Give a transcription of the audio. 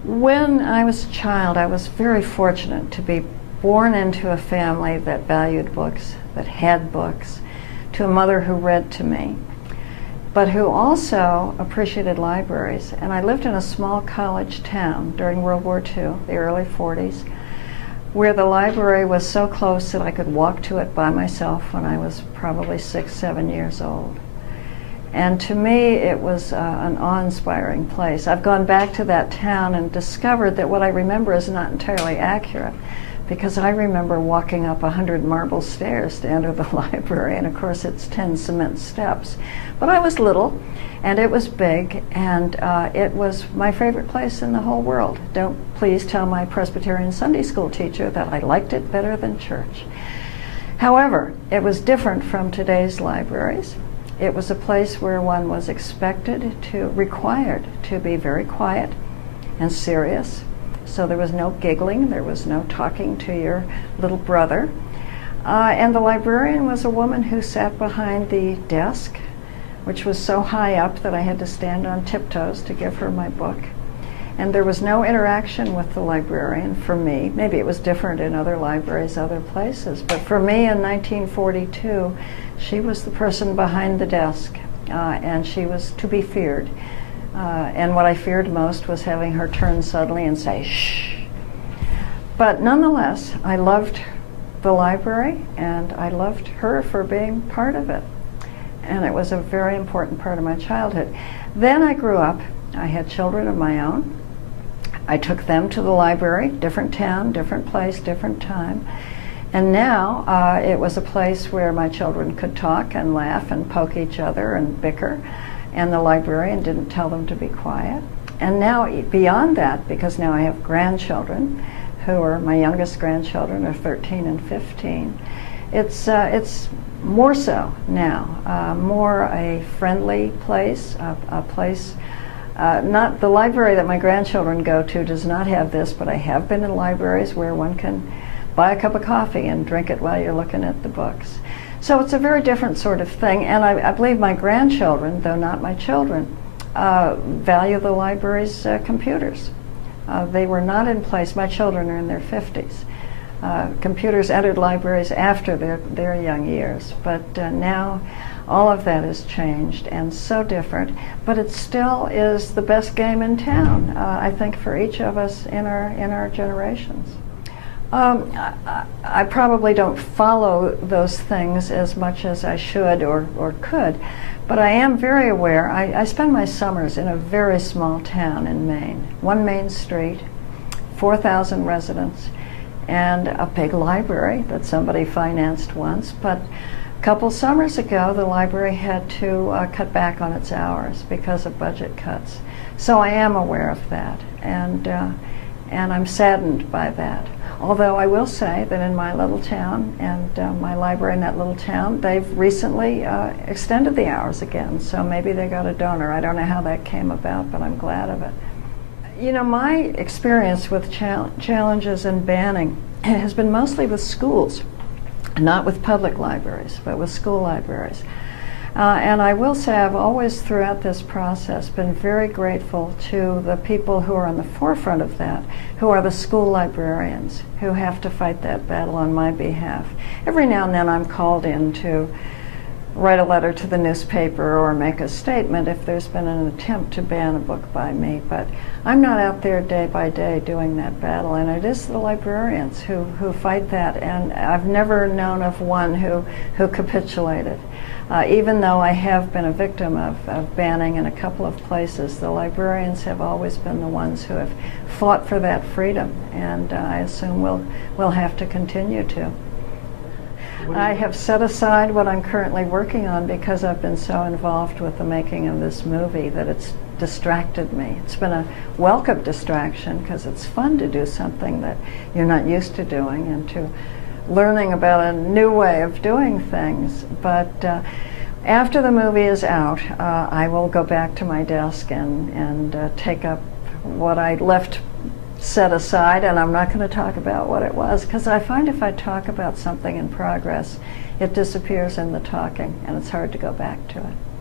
When I was a child, I was very fortunate to be born into a family that valued books, that had books, to a mother who read to me, but who also appreciated libraries. And I lived in a small college town during World War II, the early 40s, where the library was so close that I could walk to it by myself when I was probably 6, 7 years old. And to me, it was an awe-inspiring place. I've gone back to that town and discovered that what I remember is not entirely accurate, because I remember walking up 100 marble stairs to enter the library, and of course it's 10 cement steps. But I was little, and it was big, and it was my favorite place in the whole world. Don't please tell my Presbyterian Sunday school teacher that I liked it better than church. However, it was different from today's libraries. It was a place where one was required to be very quiet and serious. So there was no giggling, there was no talking to your little brother. And the librarian was a woman who sat behind the desk, which was so high up that I had to stand on tiptoes to give her my book. And there was no interaction with the librarian for me. Maybe it was different in other libraries, other places, but for me in 1942, she was the person behind the desk, and she was to be feared. And what I feared most was having her turn suddenly and say, shh. But nonetheless, I loved the library, and I loved her for being part of it. And it was a very important part of my childhood. Then I grew up. I had children of my own. I took them to the library, different town, different place, different time. And now it was a place where my children could talk and laugh and poke each other and bicker, and the librarian didn't tell them to be quiet. And now beyond that, because now I have grandchildren, who are, my youngest grandchildren are 13 and 15, it's more so now, more a friendly place, a place. Not the library that my grandchildren go to does not have this, but I have been in libraries where one can buy a cup of coffee and drink it while you're looking at the books. So it's a very different sort of thing, and I believe my grandchildren, though not my children, value the library's computers. They were not in place. My children are in their 50s. Computers entered libraries after their young years, but now all of that has changed and so different, but it still is the best game in town, I think, for each of us in our generations. I probably don't follow those things as much as I should or could, but I am very aware. I spend my summers in a very small town in Maine, one main street, 4,000 residents, and a big library that somebody financed once. But a couple summers ago, the library had to cut back on its hours because of budget cuts. So I am aware of that, and I'm saddened by that. Although I will say that in my little town and my library in that little town, they've recently extended the hours again, so maybe they got a donor. I don't know how that came about, but I'm glad of it. You know, my experience with challenges and banning has been mostly with schools, not with public libraries, but with school libraries. And I will say I've always, throughout this process, been very grateful to the people who are on the forefront of that, who are the school librarians, who have to fight that battle on my behalf. Every now and then I'm called in to write a letter to the newspaper or make a statement if there's been an attempt to ban a book by me, but I'm not out there day by day doing that battle, and it is the librarians who fight that, and I've never known of one who capitulated. Even though I have been a victim of banning in a couple of places, the librarians have always been the ones who have fought for that freedom, and I assume we'll have to continue to. I have set aside what I'm currently working on because I've been so involved with the making of this movie that it's distracted me. It's been a welcome distraction because it's fun to do something that you're not used to doing and to learning about a new way of doing things. But after the movie is out, I will go back to my desk and take up what I left set aside, and I'm not going to talk about what it was, because I find if I talk about something in progress, it disappears in the talking, and it's hard to go back to it.